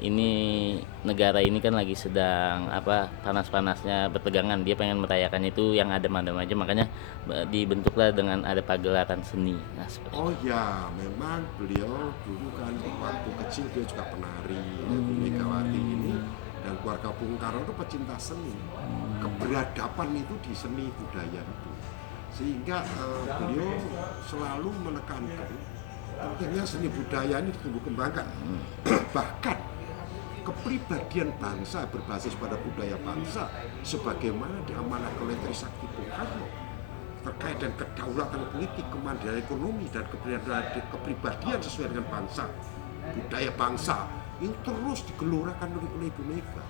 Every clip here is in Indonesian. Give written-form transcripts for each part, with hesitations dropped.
ini negara ini kan lagi sedang panas-panasnya bertegangan, dia pengen merayakan itu yang adem-adem aja, makanya dibentuklah dengan ada pagelaran seni. Nah, seperti Oh ya, memang beliau dulu kan waktu kecil dia juga penari, Ibu Megawati ini, dan keluarga Bung Karno itu pecinta seni. Keberadaban itu di seni budaya itu, sehingga beliau selalu menekankan pentingnya seni budaya ini ditumbuh kembangkan. Bahkan kepribadian bangsa berbasis pada budaya bangsa sebagaimana diamanahkan oleh Trisakti Bung Karno terkait dengan kedaulatan politik, kemandirian ekonomi, dan kepribadian sesuai dengan bangsa, budaya bangsa ini terus digelurakan oleh Ibu Mega.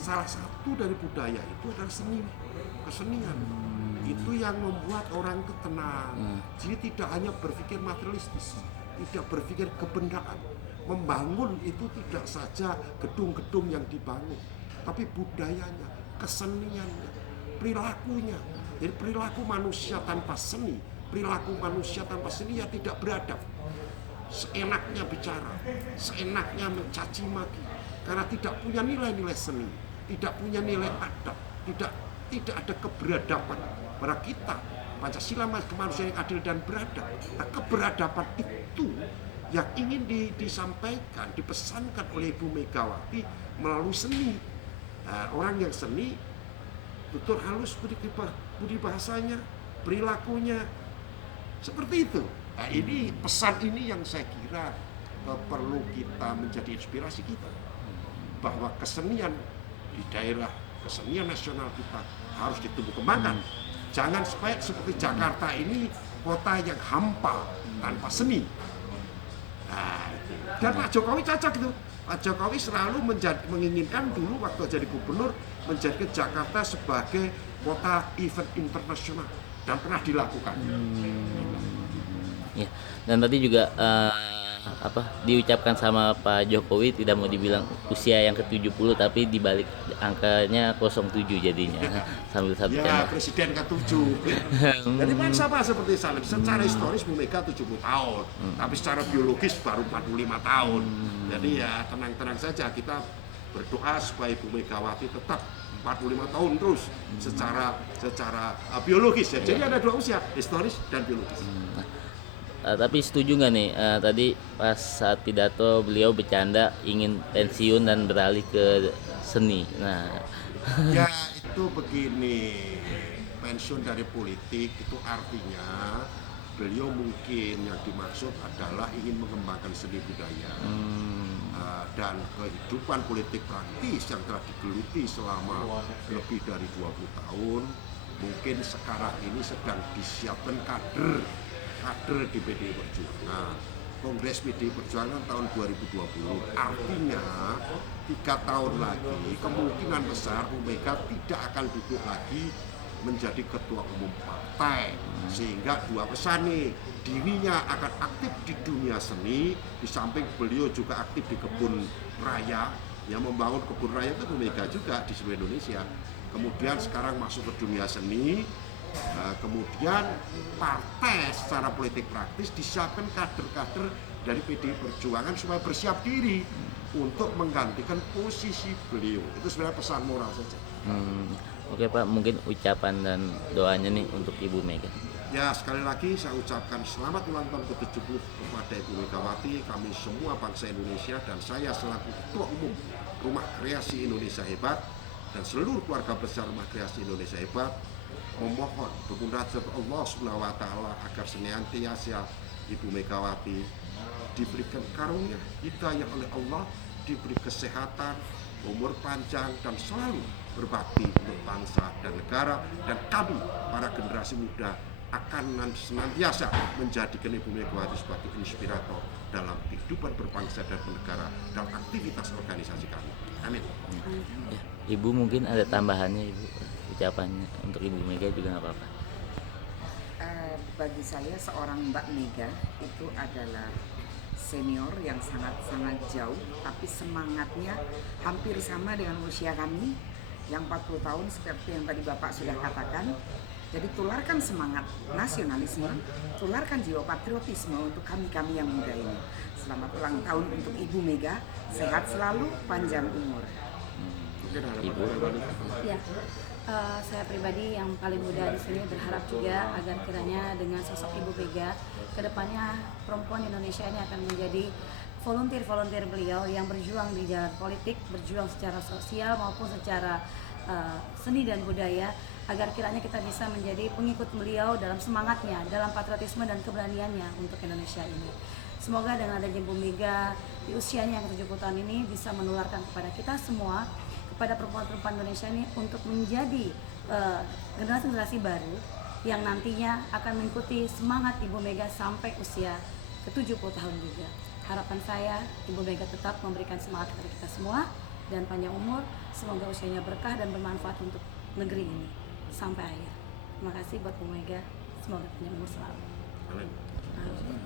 Salah satu dari budaya itu adalah seni, kesenian. Itu yang membuat orang itu tenang. Jadi tidak hanya berpikir materialistis, tidak berpikir kebendaan. Membangun itu tidak saja gedung-gedung yang dibangun, tapi budayanya, keseniannya, perilakunya. Jadi perilaku manusia tanpa seni, perilaku manusia tanpa seni ya tidak beradab. Seenaknya bicara, seenaknya mencaci maki, karena tidak punya nilai-nilai seni, tidak punya nilai adab, tidak ada keberadaban pada kita. Pancasila kemanusiaan yang adil dan beradab. Nah, keberadaban itu yang ingin disampaikan, dipesankan oleh Ibu Megawati melalui seni. Nah, orang yang seni tutur halus budi bahasanya, perilakunya seperti itu. Nah, ini pesan ini yang saya kira perlu kita menjadi inspirasi kita, bahwa kesenian di daerah, kesenian nasional kita harus ditumbuh kembangkan. Jangan supaya seperti Jakarta ini kota yang hampa tanpa seni. Nah, dan Pak Jokowi cocok itu. Pak Jokowi selalu menginginkan dulu waktu jadi gubernur menjadikan Jakarta sebagai kota event internasional, dan pernah dilakukan. ya. Dan tadi juga diucapkan sama Pak Jokowi, tidak mau dibilang usia yang ke-70 tapi dibalik angkanya 07 jadinya. Sambil satu Ya, presiden ke-7. Jadi memang sama seperti Salim. Secara historis Bu Mega 70 tahun, tapi secara biologis baru 45 tahun. Jadi ya tenang-tenang saja, kita berdoa supaya Ibu Megawati tetap 45 tahun terus secara biologis ya. Jadi ada dua usia, historis dan biologis. Tapi setuju nggak nih, tadi pas saat pidato beliau bercanda ingin pensiun dan beralih ke seni. Nah, Ya itu begini, pensiun dari politik itu artinya beliau mungkin yang dimaksud adalah ingin mengembangkan seni budaya. Dan kehidupan politik praktis yang telah digeluti selama lebih dari 20 tahun, mungkin sekarang ini sedang disiapkan kader di PDI Perjuangan. Kongres PDI Perjuangan tahun 2020, artinya 3 tahun lagi kemungkinan besar Bu Mega tidak akan duduk lagi menjadi ketua umum partai. Sehingga dua pesan nih, dirinya akan aktif di dunia seni, di samping beliau juga aktif di kebun raya. Yang membangun kebun raya itu Bu Mega juga di seluruh Indonesia. Kemudian sekarang masuk ke dunia seni. Kemudian partai secara politik praktis disiapkan kader-kader dari PDI Perjuangan supaya bersiap diri untuk menggantikan posisi beliau. Itu sebenarnya pesan moral saja. Oke Pak, mungkin ucapan dan doanya nih untuk Ibu Mega. Ya, sekali lagi saya ucapkan selamat ulang tahun ke-70 kepada Ibu Megawati, kami semua bangsa Indonesia, dan saya selaku Ketua Umum Rumah Kreasi Indonesia Hebat dan seluruh keluarga besar Rumah Kreasi Indonesia Hebat memohon bermunajat Allah Subhanahu wa taala agar senantiasa Ibu Megawati diberikan karunia hidayah oleh Allah, diberi kesehatan, umur panjang, dan selalu berbakti untuk bangsa dan negara, dan kami para generasi muda akan senantiasa menjadikan Ibu Megawati sebagai inspirator dalam kehidupan berbangsa dan bernegara dalam aktivitas organisasi kami. Amin. Ya, Ibu mungkin ada tambahannya Ibu, ucapannya untuk Ibu Mega juga nggak apa-apa. Bagi saya seorang Mbak Mega itu adalah senior yang sangat-sangat jauh, tapi semangatnya hampir sama dengan usia kami yang 40 tahun seperti yang tadi Bapak sudah katakan. Jadi tularkan semangat nasionalisme, tularkan jiwa patriotisme untuk kami-kami yang muda ini. Selamat ulang tahun untuk Ibu Mega, sehat selalu, panjang umur. Mungkin harapan Ibu. dari wanita. Ya, saya pribadi yang paling muda di sini berharap juga agar kiranya dengan sosok Ibu Mega, kedepannya perempuan Indonesia ini akan menjadi volunteer beliau yang berjuang di jalan politik, berjuang secara sosial maupun secara seni dan budaya, agar kiranya kita bisa menjadi pengikut beliau dalam semangatnya, dalam patriotisme dan keberaniannya untuk Indonesia ini. Semoga dengan adanya Ibu Mega di usianya yang 70 tahun ini bisa menularkan kepada kita semua, kepada perempuan-perempuan Indonesia ini untuk menjadi generasi-generasi baru yang nantinya akan mengikuti semangat Ibu Mega sampai usia ke-70 tahun juga. Harapan saya Ibu Mega tetap memberikan semangat kepada kita semua dan panjang umur, semoga usianya berkah dan bermanfaat untuk negeri ini sampai akhir. Terima kasih buat Bu Mega, semoga panjang umur selalu. Amin. Amin.